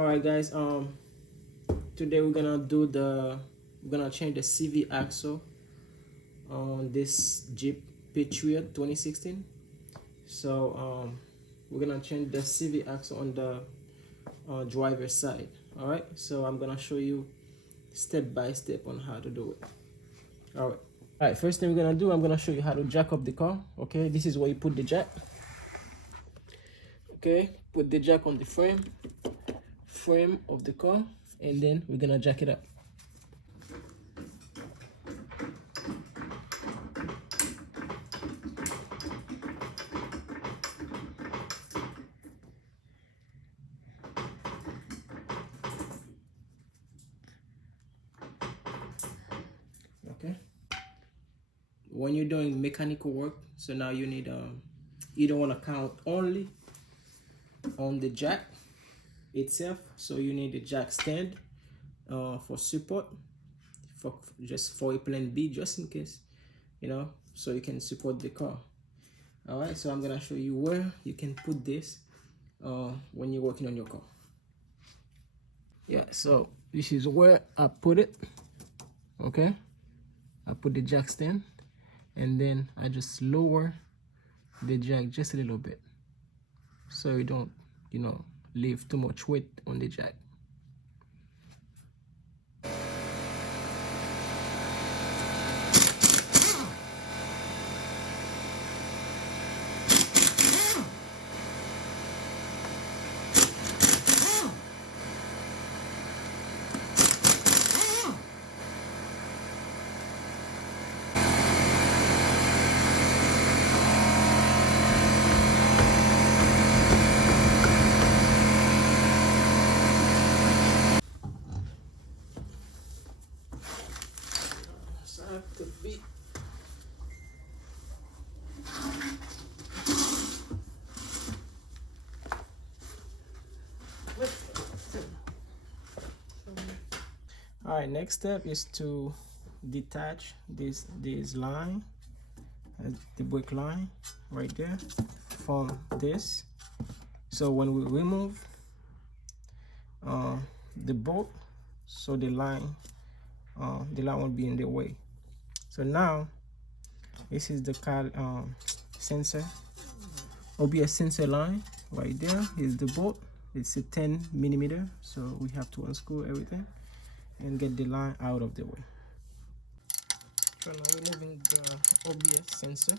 All right, guys. Today we're gonna change the CV axle on this Jeep Patriot 2016. So we're gonna change the CV axle on the driver's side. All right. So I'm gonna show you step by step on how to do it. All right. All right. First thing we're gonna do, I'm gonna show you how to jack up the car. Okay. This is where you put the jack. Okay. Put the jack on the frame of the car, and then we're gonna jack it up. Okay. When you're doing mechanical work, so now you need you don't want to count only on the jack itself, so you need a jack stand for support, for just for a plan B, just in case, so you can support the car. All right, so I'm gonna show you where you can put this when you're working on your car. Yeah, so this is where I put it. Okay, I put the jack stand, and then I just lower the jack just a little bit, so you don't leave too much weight on the jack. So I could be all right. Next step is to detach this line, the brake line right there, from this. So when we remove the bolt, so the line won't be in the way. So now this is the car sensor, OBS sensor line right there. Is the bolt. It's a 10mm, so we have to unscrew everything and get the line out of the way. So now removing the OBS sensor.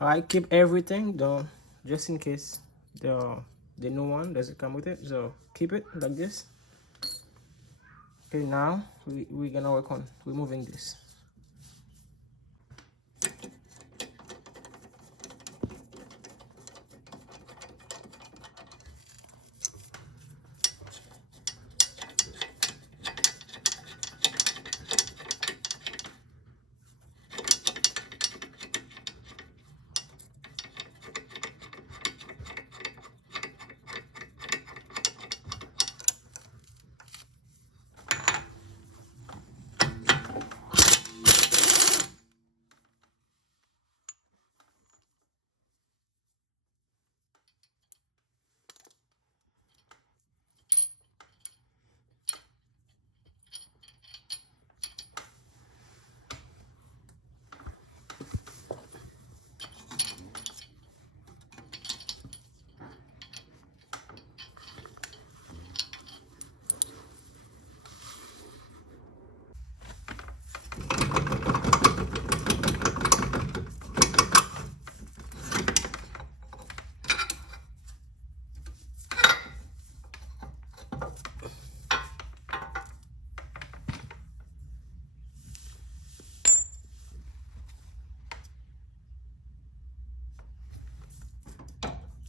I keep everything though, just in case the new one doesn't come with it. So keep it like this. Okay, now we're gonna work on removing this.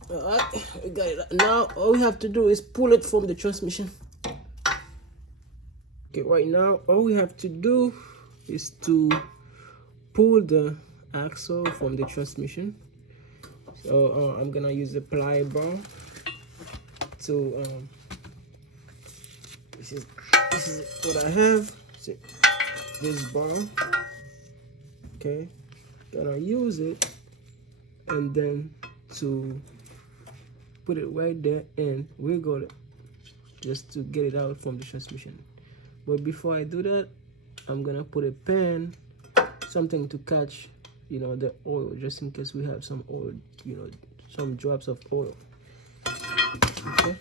Alright, we got it. Now all we have to do is pull it from the transmission. Okay, right now all we have to do is to pull the axle from the transmission. So I'm gonna use a ply bar to this is what I have. So this bar, okay, gonna use it and then to put it right there and wiggle it just to get it out from the transmission. But before I do that, I'm gonna put a pen, something to catch, you know, the oil, just in case we have some oil, you know, some drops of oil. Okay.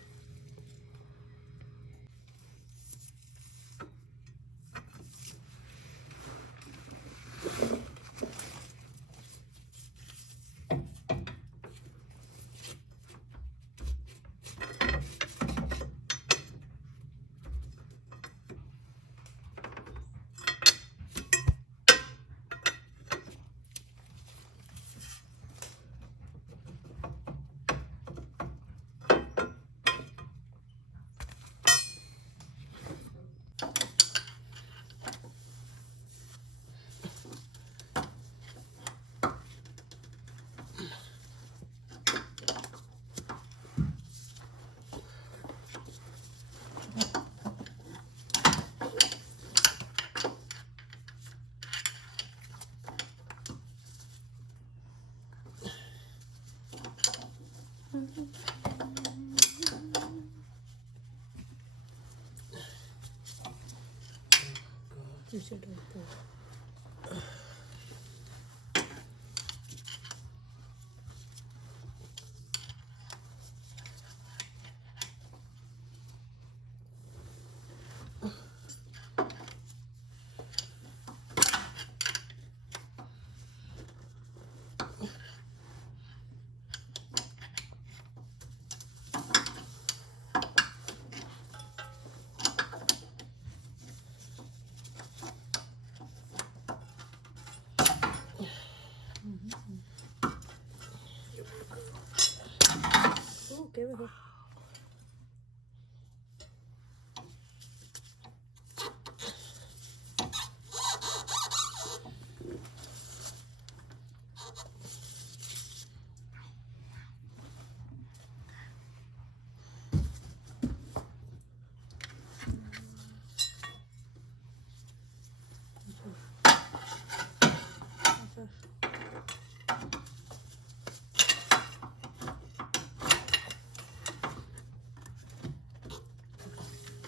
Okay, with it.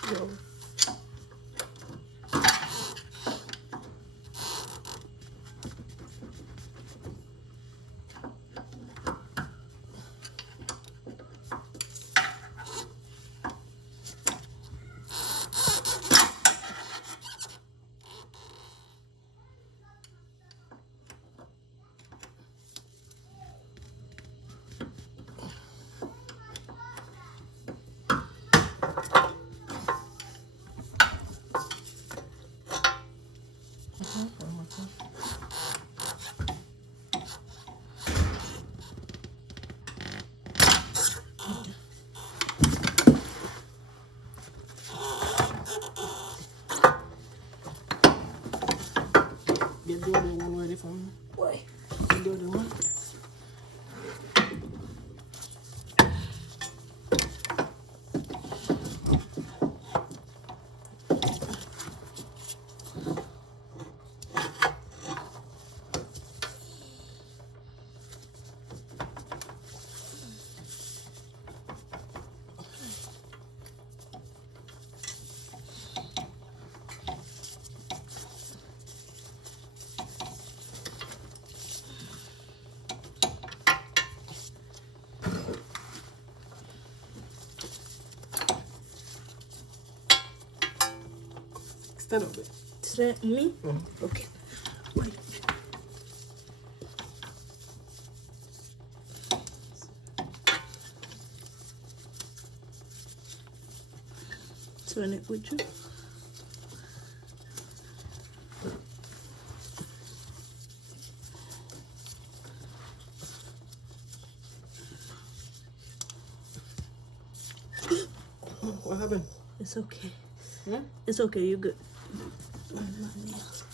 Go. Get the other one ready for me. Boy. Get the other one. Stand up there. Stand me? Okay. Wait. Turn it with you. What happened? It's okay. Hmm? It's okay. You're good. My nails.